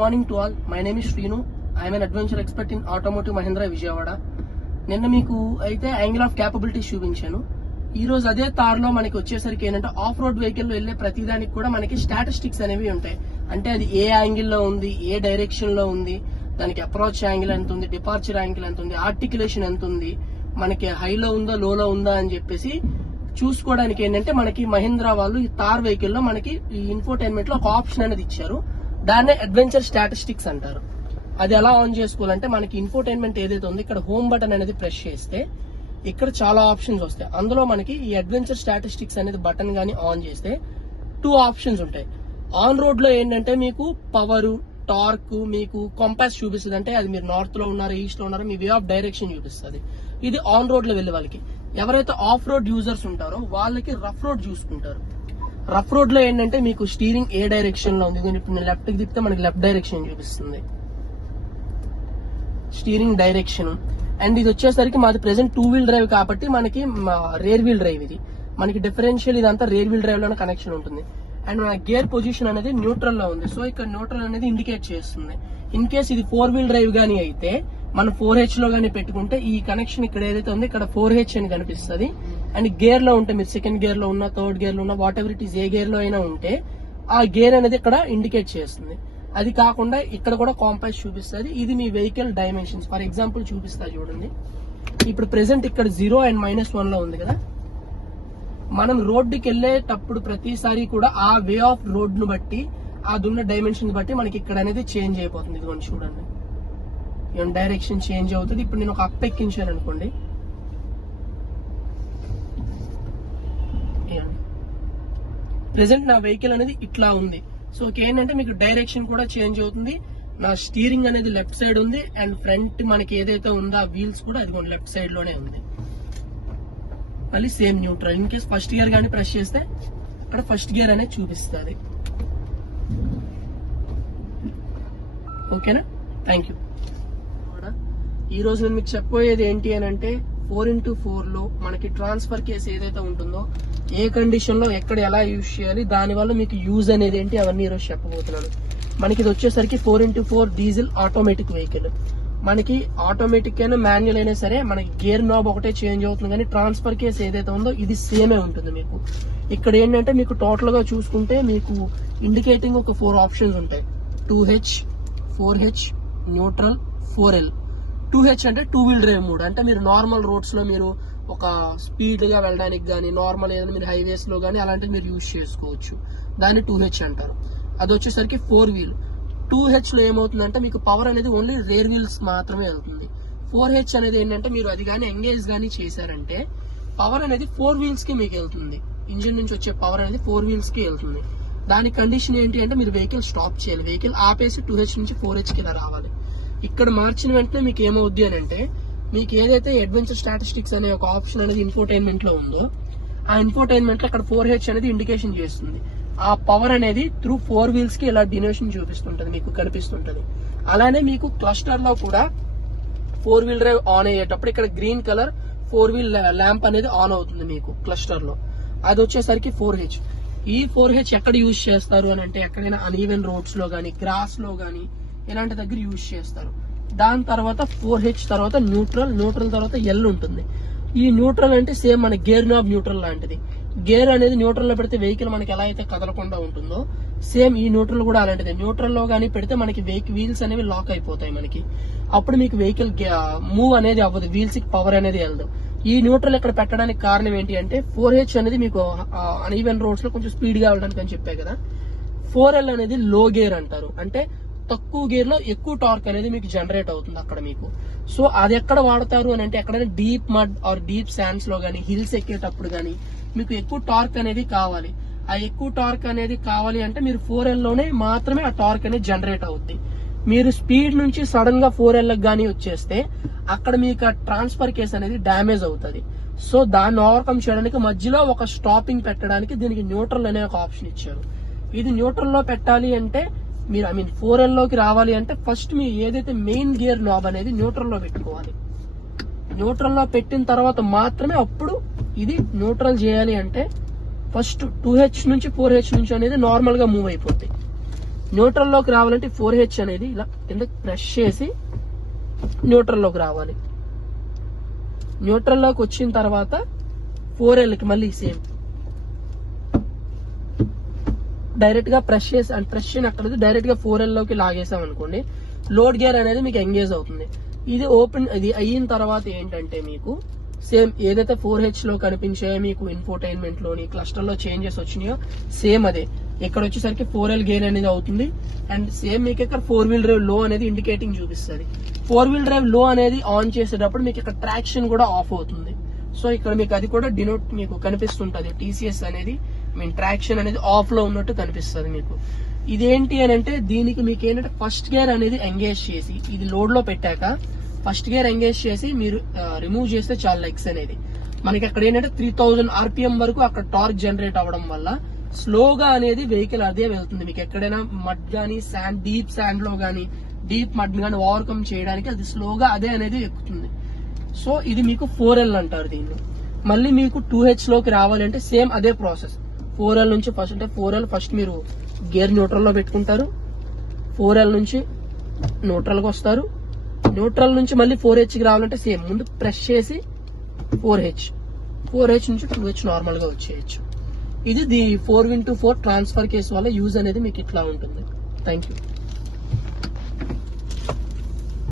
Morning to all. My name is Srinu. I'm an adventure expert in automotive Mahindra Vijayawada. నిన్న మీకు అయితే angle of capabilities చూపించాను. ఈ రోజు అదే తార్లో మనకి వచ్చేసరికి ఏంటంటే ఆఫ్ రోడ్ వెహికల్ వెళ్లే ప్రతిదానికి కూడా మనకి స్టాటిస్టిక్స్ అనేవి ఉంటాయి. అంటే అది ఏ యాంగిల్లో ఉంది, ఏ డైరెక్షన్ లో ఉంది, దానికి అప్రోచ్ యాంగిల్ ఎంత ఉంది, డిపార్చర్ యాంగిల్ ఎంత ఉంది, ఆర్టికులేషన్ ఎంత ఉంది, మనకి హైలో ఉందా లోలో ఉందా అని చెప్పేసి చూసుకోవడానికి ఏంటంటే మనకి మహీంద్రా వాళ్ళు ఈ తార్ వెహికల్ లో మనకి ఈ ఇన్ఫోటైన్మెంట్ లో ఒక ఆప్షన్ అనేది ఇచ్చారు. దాన్నే అడ్వెంచర్ స్టాటిస్టిక్స్ అంటారు. అది ఎలా ఆన్ చేసుకోవాలంటే మనకి ఇన్ఫోటైన్మెంట్ ఏదైతే ఉందో ఇక్కడ హోమ్ బటన్ అనేది ప్రెస్ చేస్తే ఇక్కడ చాలా ఆప్షన్స్ వస్తాయి. అందులో మనకి ఈ అడ్వెంచర్ స్టాటిస్టిక్స్ అనేది బటన్ గానీ ఆన్ చేస్తే 2 ఆప్షన్స్ ఉంటాయి. ఆన్ రోడ్ లో ఏంటంటే మీకు పవర్, టార్క్, మీకు కంపాస్ చూపిస్తుంది. అంటే అది మీరు నార్త్ లో ఉన్నారో ఈస్ట్ లో ఉన్నారో మీ వే ఆఫ్ డైరెక్షన్ చూపిస్తుంది. ఇది ఆన్ రోడ్ లో వెళ్లే వాళ్ళకి. ఎవరైతే ఆఫ్ రోడ్ యూజర్స్ ఉంటారో వాళ్ళకి రఫ్ రోడ్ చూసుకుంటారు. రఫ్ రోడ్ లో ఏంటంటే మీకు స్టీరింగ్ ఏ డైరెక్షన్ లో ఉంది. ఇప్పుడు నేను లెఫ్ట్ కి తిప్పితే మనకి లెఫ్ట్ డైరెక్షన్ చూపిస్తుంది స్టీరింగ్ డైరెక్షన్. అండ్ ఇది వచ్చేసరికి మాది ప్రెసెంట్ 2 వీల్ డ్రైవ్ కాబట్టి మనకి రేర్ వీల్ డ్రైవ్. ఇది మనకి డిఫరెన్షియల్ ఇదంతా రేర్ వీల్ డ్రైవ్ లోనే కనెక్షన్ ఉంటుంది. అండ్ మన గేర్ పొజిషన్ అనేది న్యూట్రల్ లో ఉంది. సో ఇక్కడ న్యూట్రల్ అనేది ఇండికేట్ చేస్తుంది. ఇన్ కేస్ ఇది 4 వీల్ డ్రైవ్ గానీ అయితే మనం 4H లో గానీ పెట్టుకుంటే ఈ కనెక్షన్ ఇక్కడ ఏదైతే ఉంది ఇక్కడ 4H అని కనిపిస్తుంది. అండ్ గేర్ లో ఉంటే మీరు సెకండ్ గేర్ లో ఉన్నా, థర్డ్ గేర్ లో ఉన్నా, what ever it is, A gear లో అయినా ఉంటే ఆ గేర్ అనేది ఇక్కడ ఇండికేట్ చేస్తుంది. అది కాకుండా ఇక్కడ కూడా కాంపాస్ చూపిస్తుంది. ఇది మీ వెహికల్ డైమెన్షన్స్. ఫర్ ఎగ్జాంపుల్ చూపిస్తా చూడండి. ఇప్పుడు ప్రెసెంట్ ఇక్కడ 0 అండ్ -1 లో ఉంది కదా. మనం రోడ్డుకి వెళ్ళేటప్పుడు ప్రతిసారి కూడా ఆ వే ఆఫ్ రోడ్ ను బట్టి అదున్న డైమెన్షన్ బట్టి మనకి ఇక్కడ అనేది చేంజ్ అయిపోతుంది. ఇదిగోండి చూడండి, డైరెక్షన్ చేంజ్ అవుతుంది. ఇప్పుడు నేను ఒక అప్ ఎక్కించాను అనుకోండి, ప్రెసెంట్ నా వెహికల్ అనేది ఇట్లా ఉంది. సో ఏంటంటే మీకు డైరెక్షన్ కూడా చేంజ్ అవుతుంది. నా స్టీరింగ్ అనేది లెఫ్ట్ సైడ్ ఉంది. అండ్ ఫ్రంట్ మనకి ఏదైతే ఉందో ఆ వీల్స్ కూడా అది లెఫ్ట్ సైడ్ లోనే ఉంది. మళ్ళీ same neutral. In case first gear కానీ ప్రెస్ చేస్తే అక్కడ ఫస్ట్ గేర్ అనేది చూపిస్తుంది. ఓకేనా? Thank you. ఈ రోజు నేను మీకు చెప్పబోయేది ఏంటి అని అంటే 4x4 లో మనకి ట్రాన్స్ఫర్ కేసు ఏదైతే ఉంటుందో ఏ కండిషన్ లో ఎక్కడ ఎలా యూజ్ చేయాలి, దాని వల్ల మీకు యూజ్ అనేది ఏంటి, అవన్నీ ఈ రోజు చెప్పబోతున్నాను. మనకి ఇది వచ్చేసరికి 4x4 డీజిల్ ఆటోమేటిక్ వెహికల్. మనకి ఆటోమేటిక్ అయినా మాన్యువల్ అయినా సరే మనకి గేర్ నాబ్ ఒకటే చేంజ్ అవుతుంది, కానీ ట్రాన్స్ఫర్ కేసు ఏదైతే ఉందో ఇది సేమే ఉంటుంది. మీకు ఇక్కడ ఏంటంటే మీకు టోటల్ గా చూసుకుంటే మీకు ఇండికేటింగ్ ఒక 4 ఆప్షన్స్ ఉంటాయి. 2H, 4H, neutral, 4L. 2H అంటే 2 వీల్ డ్రైవ్ మోడ్. అంటే మీరు నార్మల్ రోడ్స్ లో మీరు ఒక స్పీడ్ గా వెళ్ళడానికి గానీ, నార్మల్ ఏదైనా మీరు హైవేస్ లో గానీ అలాంటివి మీరు యూజ్ చేసుకోవచ్చు. దాన్ని 2H అంటారు. అది వచ్చేసరికి 4 వీల్. 2H లో ఏమవుతుందంటే మీకు పవర్ అనేది ఓన్లీ రేర్ వీల్స్ మాత్రమే వెళ్తుంది. 4H అనేది ఏంటంటే మీరు అది కానీ ఎంగేజ్ గానీ చేశారంటే పవర్ అనేది 4 వీల్స్ కి మీకు వెళ్తుంది. ఇంజిన్ నుంచి వచ్చే పవర్ అనేది 4 వీల్స్ కి వెళ్తుంది. దాని కండిషన్ ఏంటి అంటే మీరు వెహికల్ స్టాప్ చేయాలి. వెహికల్ ఆపేసి 2H నుంచి 4H కి ఇలా రావాలి. ఇక్కడ మార్చిన వెంటనే మీకు ఏమవుద్ది అని అంటే మీకు ఏదైతే అడ్వెంచర్ స్టాటిస్టిక్స్ అనే ఒక ఆప్షన్ అనేది ఇన్ఫోటైన్మెంట్ లో ఉందో ఆ ఇన్ఫోటైన్మెంట్ లో అక్కడ 4H అనేది ఇండికేషన్ చేస్తుంది. ఆ పవర్ అనేది త్రూ 4 వీల్స్ కి ఇలా డినోషన్ చూపిస్తుంటది, మీకు కనిపిస్తుంటది. అలానే మీకు క్లస్టర్ లో కూడా 4 వీల్ డ్రైవ్ ఆన్ అయ్యేటప్పుడు ఇక్కడ గ్రీన్ కలర్ 4 వీల్ ల్యాంప్ అనేది ఆన్ అవుతుంది మీకు క్లస్టర్ లో. అది వచ్చేసరికి 4H. ఈ 4H ఎక్కడ యూజ్ చేస్తారు అని అంటే ఎక్కడైనా అన్ఈవెన్ రోడ్స్ లో గానీ, గ్రాస్ లో గానీ ఇలాంటి దగ్గర యూజ్ చేస్తారు. దాని తర్వాత 4H తర్వాత న్యూట్రల్ తర్వాత L ఉంటుంది. ఈ న్యూట్రల్ అంటే సేమ్ మన గేర్ నాబ్ న్యూట్రల్ లాంటిది. గేర్ అనేది న్యూట్రల్ లో పెడితే వెహికల్ మనకి ఎలా అయితే కదలకుండా ఉంటుందో సేమ్ ఈ న్యూట్రల్ కూడా అలాంటిది. న్యూట్రల్ లో గానీ పెడితే మనకి వీల్స్ అనేవి లాక్ అయిపోతాయి మనకి. అప్పుడు మీకు వెహికల్ మూవ్ అనేది అవ్వదు, వీల్స్ కి పవర్ అనేది వెళ్ళదు. ఈ న్యూట్రల్ ఇక్కడ పెట్టడానికి కారణం ఏంటి అంటే 4H అనేది మీకు అన్ఈవెన్ రోడ్స్ లో కొంచెం స్పీడ్ గా వెళ్ళడానికి అని చెప్పే కదా. 4L అనేది లో గేర్ అంటారు. అంటే తక్కువ గేర్ లో ఎక్కువ టార్క్ అనేది మీకు జనరేట్ అవుతుంది అక్కడ మీకు. సో అది ఎక్కడ వాడతారు అని అంటే ఎక్కడైనా deep mud or deep sands లో గానీ, హిల్స్ ఎక్కేటప్పుడు గానీ మీకు ఎక్కువ టార్క్ అనేది కావాలి. ఆ ఎక్కువ టార్క్ అనేది కావాలి అంటే మీరు 4L లోనే మాత్రమే ఆ టార్క్ అనేది జనరేట్ అవుద్ది. మీరు స్పీడ్ నుంచి సడన్ గా 4L గానీ వచ్చేస్తే అక్కడ మీకు ఆ ట్రాన్స్ఫర్ కేస్ అనేది డ్యామేజ్ అవుతుంది. సో దాన్ని ఓవర్కమ్ చేయడానికి మధ్యలో ఒక స్టాపింగ్ పెట్టడానికి దీనికి న్యూట్రల్ అనే ఒక ఆప్షన్ ఇచ్చారు. ఇది న్యూట్రల్ లో పెట్టాలి అంటే మీరు 4L లోకి రావాలి అంటే ఫస్ట్ మీరు ఏదైతే మెయిన్ గేర్ నాబ్ అనేది న్యూట్రల్ లో పెట్టుకోవాలి. న్యూట్రల్ లో పెట్టిన తర్వాత మాత్రమే అప్పుడు ఇది న్యూట్రల్ చేయాలి అంటే ఫస్ట్ 2H నుంచి 4H నుంచి అనేది నార్మల్ గా మూవ్ అయిపోతాయి. న్యూట్రల్ లోకి రావాలంటే 4H అనేది ఇలా కింద ప్రెస్ చేసి న్యూట్రల్ లోకి రావాలి. న్యూట్రల్ లోకి వచ్చిన తర్వాత 4L కి మళ్ళీ సేమ్ డైరెక్ట్ గా ప్రెస్ చేసి అండ్ ప్రెస్ చేయనక్కర్లేదు, డైరెక్ట్ గా 4L లోకి లాగేసాం అనుకోండి లోడ్ గేర్ అనేది మీకు ఎంగేజ్ అవుతుంది. ఇది ఓపెన్ ఇది అయిన తర్వాత ఏంటంటే మీకు సేమ్ ఏదైతే 4H లో కనిపించాయో మీకు ఇన్ఫోటైన్మెంట్ లోని క్లస్టర్ లో చేంజెస్ వచ్చినాయో సేమ్ అదే ఇక్కడ వచ్చేసరికి 4L గేర్ అనేది అవుతుంది. అండ్ సేమ్ మీకు ఇక్కడ 4 వీల్ డ్రైవ్ లో అనేది ఇండికేటింగ్ చూపిస్తుంది. 4 వీల్ డ్రైవ్ లో అనేది ఆన్ చేసేటప్పుడు మీకు ఇక్కడ ట్రాక్షన్ కూడా ఆఫ్ అవుతుంది. సో ఇక్కడ మీకు అది కూడా డినోట్ మీకు కనిపిస్తుంటది, TCS అనేది మీన్ ట్రాక్షన్ అనేది ఆఫ్ లో ఉన్నట్టు కనిపిస్తుంది మీకు. ఇదేంటి అని అంటే దీనికి మీకు ఏంటంటే ఫస్ట్ గేర్ అనేది ఎంగేజ్ చేసి ఇది లోడ్ లో పెట్టాక ఫస్ట్ గేర్ ఎంగేజ్ చేసి మీరు రిమూవ్ చేస్తే చాలా లెగ్స్ అనేది మనకి అక్కడ ఏంటంటే 3000 RPM వరకు అక్కడ టార్క్ జనరేట్ అవ్వడం వల్ల స్లోగా అనేది వెహికల్ అదే వెళ్తుంది. మీకు ఎక్కడైనా మడ్ గానీ శాండ్ డీప్ శాండ్ లో గానీ డీప్ మడ్ గానీ ఓవర్కమ్ చేయడానికి అది స్లోగా అదే అనేది ఎక్కుతుంది. సో ఇది మీకు 4L అంటారు దీన్ని. మళ్ళీ మీకు 2H లోకి రావాలంటే సేమ్ అదే ప్రాసెస్. 4L నుంచి ఫస్ట్ అంటే 4L ఫస్ట్ మీరు గేర్ న్యూట్రల్ లో పెట్టుకుంటారు, 4L నుంచి న్యూట్రల్ కి వస్తారు, న్యూట్రల్ నుంచి మళ్ళీ 4H కి రావాలంటే సేమ్ ముందు ప్రెస్ చేసి 4H నుంచి 2H నార్మల్ గా వచ్చేయచ్చు. ఇది ది 4x4 ట్రాన్స్ఫర్ కేసు వల్ల యూజ్ అనేది మీకు ఇట్లా ఉంటుంది. Thank you.